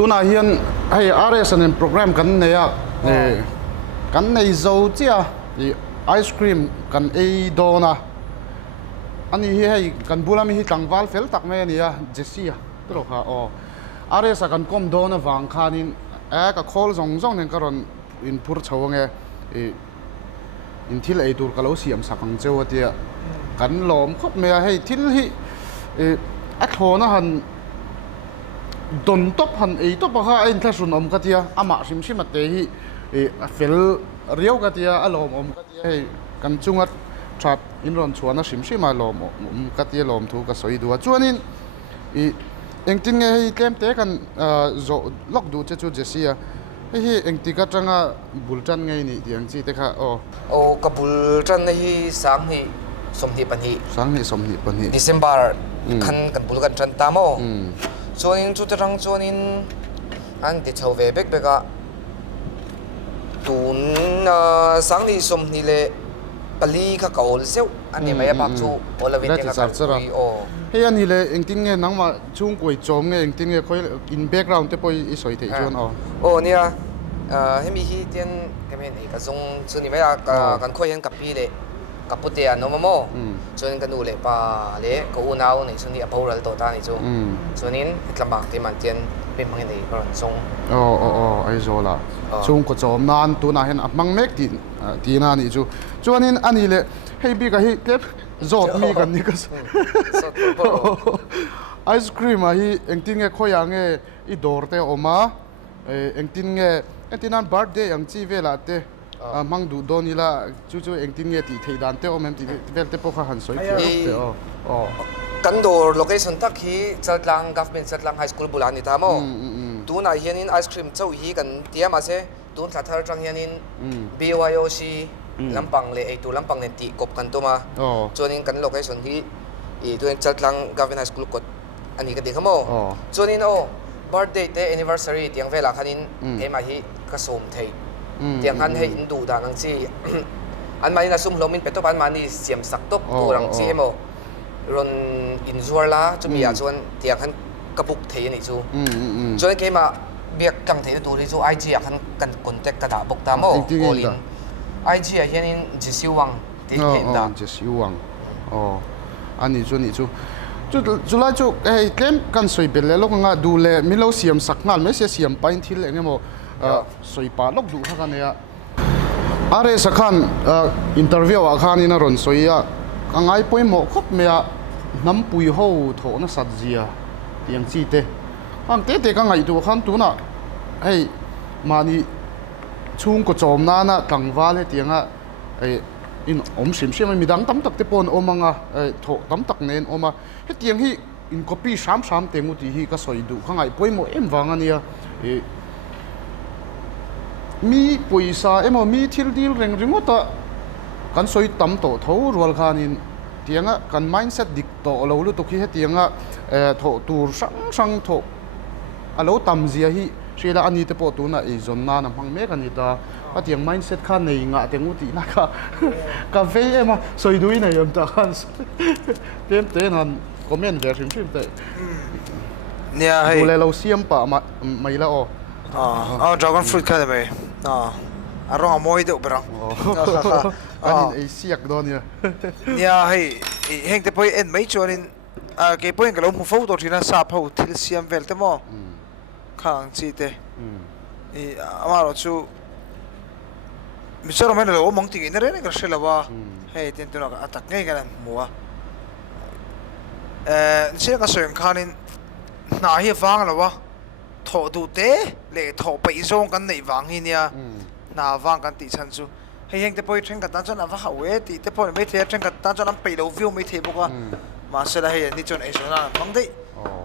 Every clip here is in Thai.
ตัวน่าเฮียนให้อะไรสันโปรแกรมกันเนี่ยกันในโซเจียไอศครีมกันไอโดนะอันนี้ให้กันบุลามีตังวาลเฟลตักแม่เนี่ยเจสซี่ตลกฮะอ๋ออะไรสักกันก้มโดนะวางคานินก็คอลส่งเนี่ยก็รอนอินพูดชาวไงอินที่ไอตัวก็เราเสียมสักของเจ้าเดียกันหลอมครบเมียให้ที่ที่อัดโหนะฮันดนตบฮันไอตบปะฮะไอ้ที่สุนอมกัตยาอามาชิมเตหิเฟลเรียวกัตยาอารมณ์อมกัตยาให้กันจุงอัดทรัพย์อินรอนชวนนะชิมาลมอมกัตยาลมถูกกับสวยดูจวนนี้เองจริงไงเกมเตะกันล็อกดูเจ้าเจสซี่เฮ้ยเองติกัดจังอ่ะบุลจันไงนี่ที่อังจีเตะค่ะโอ้กับบุลจันนี่สังนี่สมนิปันนี่สังนี่สมนิปันนี่December คันกันบุลกันจันตามโอจวนนี้จุดรังจวนนี้อันที่ชาวเวเบกก็ตูนสังนี่สมนี่เลยปลีข้าเก่าเสียวอันนี้ไม่ยากปักจูโอลาวินยังกันคุยเฮ้ยอันนี้เลยเองติ้งเงี้ยนังมาช่วงกุยจอมเงี้ยเองติ้งเงี้ยค่อยอินแบ็กกราวด์เตปอยอีสวยเตะจวนโอ้เนี่ยให้มีที่เตียนก็ไม่เห็นอีกก็ส่งส่วนนี้ไม่ยากกันคุยกันกับพี่เลยกับปุตเตียนโนมาโมส่วนกันดูเลยป่าเลยก็อุ่นเอาในส่วนนี้อพอร์ลตัวตาในจูส่วนนี้ลำบากที่มันเตียนเป็นบางอย่างก็ส่งไอโซล่ะช่วงก็จอมนานตัวน่าเห็นมังเมกตีนานนี่จูจวนนี้อันนี้เลยให้บีกับให้เก็บจอดมีกันนี่ก็ไอศครีมเองติ้งเงี้ยค่อยยังเงี้ยอีดอร์เตออกมาเองติ้งเงี้ยเองติ้งนั้นบาร์เดย์ยังจีเวลาเตะมังดูโดนี่ละจู่ๆเองติ้งเงี้ยตีเทียดันเตะออกมาตีเวลเตะพวกเขาหันสวยเทียวกันโดโลเคชั่นทักฮีจัดลังกัฟเมนจัดลังไฮสคูลบุลานิตามตูนไอเฮียนินไอศครีมเจ้าฮีกันเทียมาเสตูนสัตว์จังเฮียนิน BYOC ลำปังเลยไอตัวลำปังเนี่ยตีกบกันตัวมาจวนนี้กันโลเคชั่นที่อีตัวจัดลังกัฟเมนไฮสคูลกดอันนี้ก็ดีขโมจวนนี้โอ้ birthday เต anniversary เตียงเวลาคันนี้เอ็มไอฮีก็สมเทเตียงคันให้อินดูด่านังซีอันมานี่นะซุ่มลมินเป็นตัวปันมานี่เสียมสักตบตัวนังซีเอ็มโอรอนอินซัวล่าจะมีจวนเตียงคันกระปุกเทียนี่จูจวนเกมาเบียกจังเทียตัวที่จูไอจีคันกันคอนแทคกระดาษบุกตามโอ้โกลินไอจีเฮียนี่จะซิวังที่เห็นด่าจะซิวังอันนี้จูนี่จูจุดละจุเกมกันสวยเป็นเลยลูกง่าดูเลยมีเราเสียมสักงานไม่เสียมไปที่เลยเนี่ยโมสวยป่าลูกดูท่านี้อะไรสักขันอินเตอร์วิวอาคารนี่นะรอนสวยอ่ะง่ายป่วยหมอครบเมียน้ำปุยหูโถน่ะสัตว์เสียเตียงจีเตอันเตะก็ง่ายตัวขันตัวน่ะให้มานี่ช่วงก็จอมน่ะกลางวันเลยเตียงอ่ะอินอมสิมมันมีดังตั้มตักเตปอนอมังอ่ะโถตั้มตักเน้นอมาให้เตียงที่อินก๊อปปี้สามเตียงอุติฮีก็สวยดูข้างไอ้ป่วยหมอวางอันนี้มีปุยซามีทิลดิลเร่งว่ากันสวยตั้มโตเท่ารัวขานินเตียงอ่ะกัน mindset ดิกโตเรารู้ตัวที่ให้เตียงอ่ะโถตูสังโถเราตั้มเสียฮีเชื่ออันนี้เตปอตัวน่ะไอ้จนน่าน้ำพังเมกันนี่ตาเตียง mindset ข้าในงะเตียงอุตินักกาแฟมาสวยดูนี่ยมตาขันเต็มนั่นคอมเมนต์เวอร์ชันชิมเตเนี่ยดูแลเราเสียมป่ะไม่ละdragon fruit แค่ไหนอารมณ์มวยเดือบรังอันนี้ไอ้เสียกโดนเนี่ยให้เฮงแต่พอเอ็นไม่ชวนนี่เก็บพอเอ็นกับเราหมู่ฟูตัวที่นั่นซาพาวทิลเซียมเวลเตมอข้างจีเตอามาเราชูมิชาร์ไม่เรามองติกินอะไรนี่ก็เชื่อว่าเฮ้ยเต็มตัวนักตักง่ายกันมัวนี่เชื่อกันส่วนข้านี่น่าเหี้ยฟังแล้ววะถอดดูเตะเลยถอดไปส่งกันในวังที่เนี่ยน่าฟังกันติชันชูเฮ้ยเฮงแต่พอเทรนกันตั้งจนน่าว่าเวทีแต่พอไม่เทรนกันตั้งจนน้ำไปเราวิวไม่เทบุกว่ามาเสร็จแล้วเฮ้ยนี่จนไอ้ส่วนนั้นฟังดิ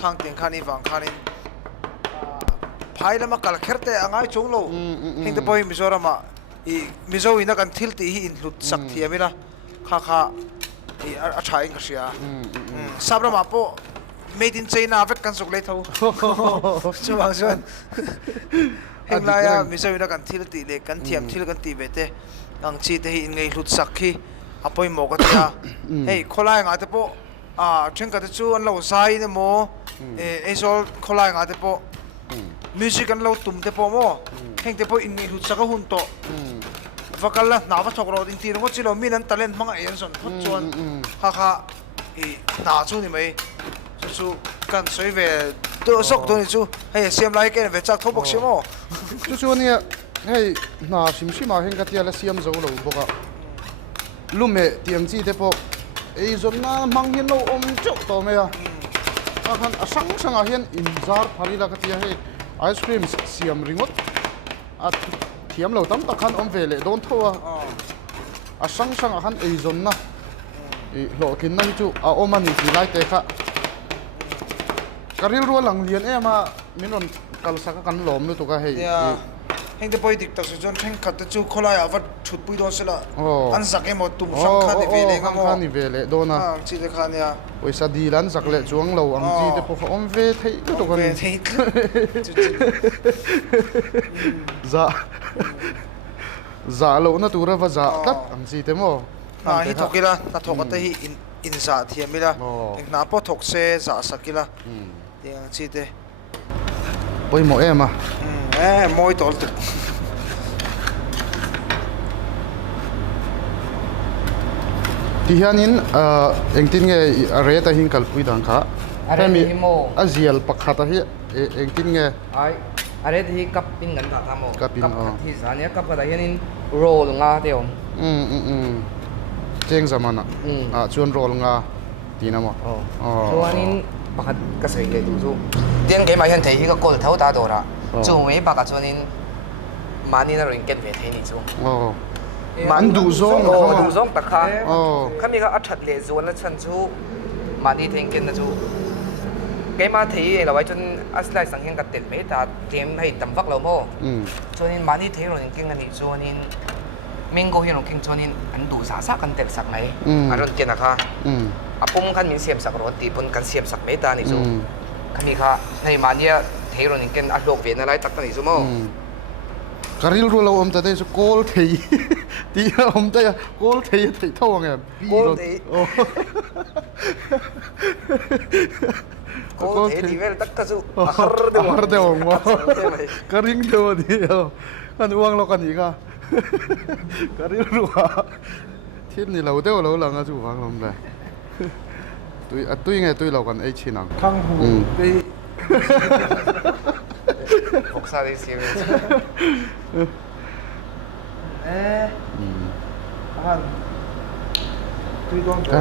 ข้างเตียงข้านี่ฟังข้านี่พายแล้วมากัลเคิร์ตแต่ง่ายจงโลเฮงแต่พอมิโซรามามิโซอินักันทิลตีอินหลุดสักทีไม่ละข้าอาชัยกันเสียทราบแล้วมาพอmade in China เวกกันสุกเลยเท่าช่วงเฮงไล่มิโซอินักันทิลตีเล็กกันเทียมทิลกันตีเบเต้อังชีเตหินไงหลุดสักทีอภัยหมอกันเนี่ยเฮ้ยคนไล่งาแต่พอเช่นกันจะชวนเราใส่เนี่ยโมไอโซคนไล่งาแต่พอ music an lo tum te po mo heng te po in ni hut saka hun to vakal la na va thok ro ding ti ro chilo min an talent manga en son phut chuan kha kha i na chu ni mai chu kan soi ve to sok to ni chu hei siam lai ke ve chak thobok simo chu ni hei na sim sima heng ka tia la siam zo lo boka lume tiang chi te po ei zon na mang hin lo om chok to me a khan asang sanga hian inzar pharila ka tia hei ice cream siam ringot a thiam lo tam tak khan om ve le don thowa asang sanga khan ei zon na i lo kin na chu a omani ti lai te kha karil ro lang lian ema minon kal saka kan lom nu to ka hei heng te poi dik tak jon theng khat chu khola ya va thut pui don sela an zake mo tum sang kha ni ve le nga mo kha ni ve le dona chi de khan ya poisa di lan zak le chuang lo ang chi te po om ve thei to kan ve thei za lo na tura va za tat ang chi te mo hi thokila na thokata hi in za thiamila eng na po thok se za sakila tiang chi te poi mo ema moi tol tu ti hianin engtin nge are ta hin kal pui dang kha Are mo azial pakhata hi engtin nge ai are hi kapin gan ta mo Kapin, thi zania kap ka hianin roll nga te om cheng zamana chuan rol nga tina mo chuanin pakhat ka sei le tu chu tiang ke mai han thei hi ka kol thau ta dora chu me pa ka chuanin mani na ring ken ve thei ni chu man du zong du zong ta kha khami ka athat le zon na chan chu mani theng ken na chu ke ma thei la wai chun aslai sang heng ka tel me ta game hei tam vak lo mo chuanin mani thei ro ning king ani chuanin Mingo hian king chuanin an du sa sa kan tel sak mai aron ken kha apum kan min siam sak ro ti pun kan siam sak me ta ni chu khami kha nei mania thei ro ning ken a lok ve na lai tak ta ni chu mo karil ro lo om ta te so kol thei ti om ta ya kol thei thei tho nge kol thei kol thei level tak ka chu har de ong mo karing de di kan uang lo kan ni ka karil ro thiên ni lo de lo lang a chu wang lom da tui nge tui lo kan ei chinang khang hu pe Foksa di siam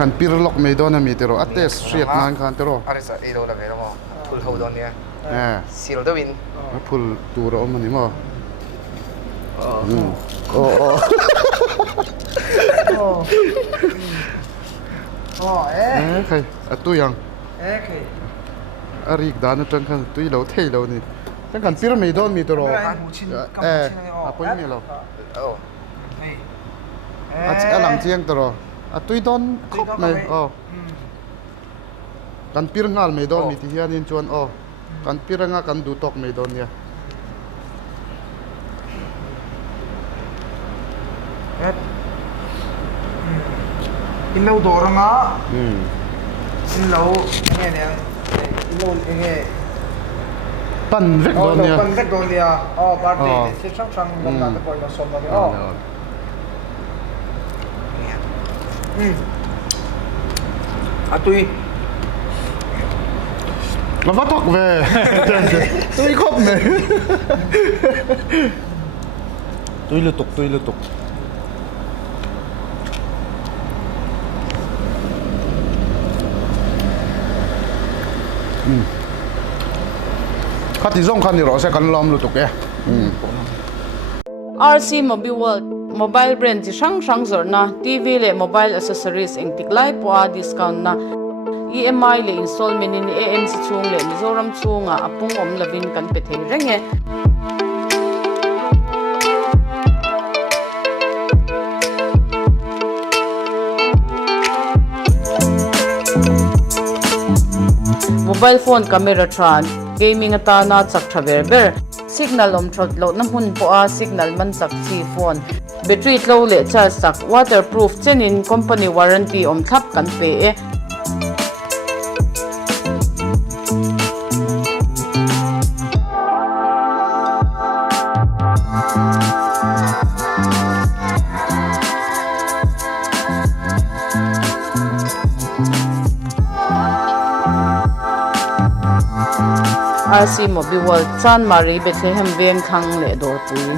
kan pirlok me don mi tero ates street man kan tero are sa ilo la vero mo thul ho don ya sil do win phul tu ro man ni mo khai atu yang okay arik dan tang kan tui lo thei lo ni tang kan pir me don mi tero apoi mi lo alang chiang tero atui don khop me kan pir ngal me don mi ti hianin chuan kan pir nga kan du tok me don ya in lo doranga in lo nge ne in lo nge pan vek don ya pan vek don ya birthday se chang chang dom na te poi na som na atui mà bắt thọc về tôi khóc này tôi liên tục khát thì rong khát thì rõ sẽ cần lom liên tục kìa RC Mobile World mobile brand chi sang sang zorna TV le mobile accessories engtik lai poa discount na EMI le installment in AMC chung le Mizoram chunga apung om lavin kan pe thei renge mobile phone camera tran gaming ata na chak thaver ber signal om thot lo na hun po a signal man chak chi phone battery tlo le charge sak waterproof chenin company warranty om thap kan pe e RC Mobile World Chan Mari Bethlehem Veng Thang le do tui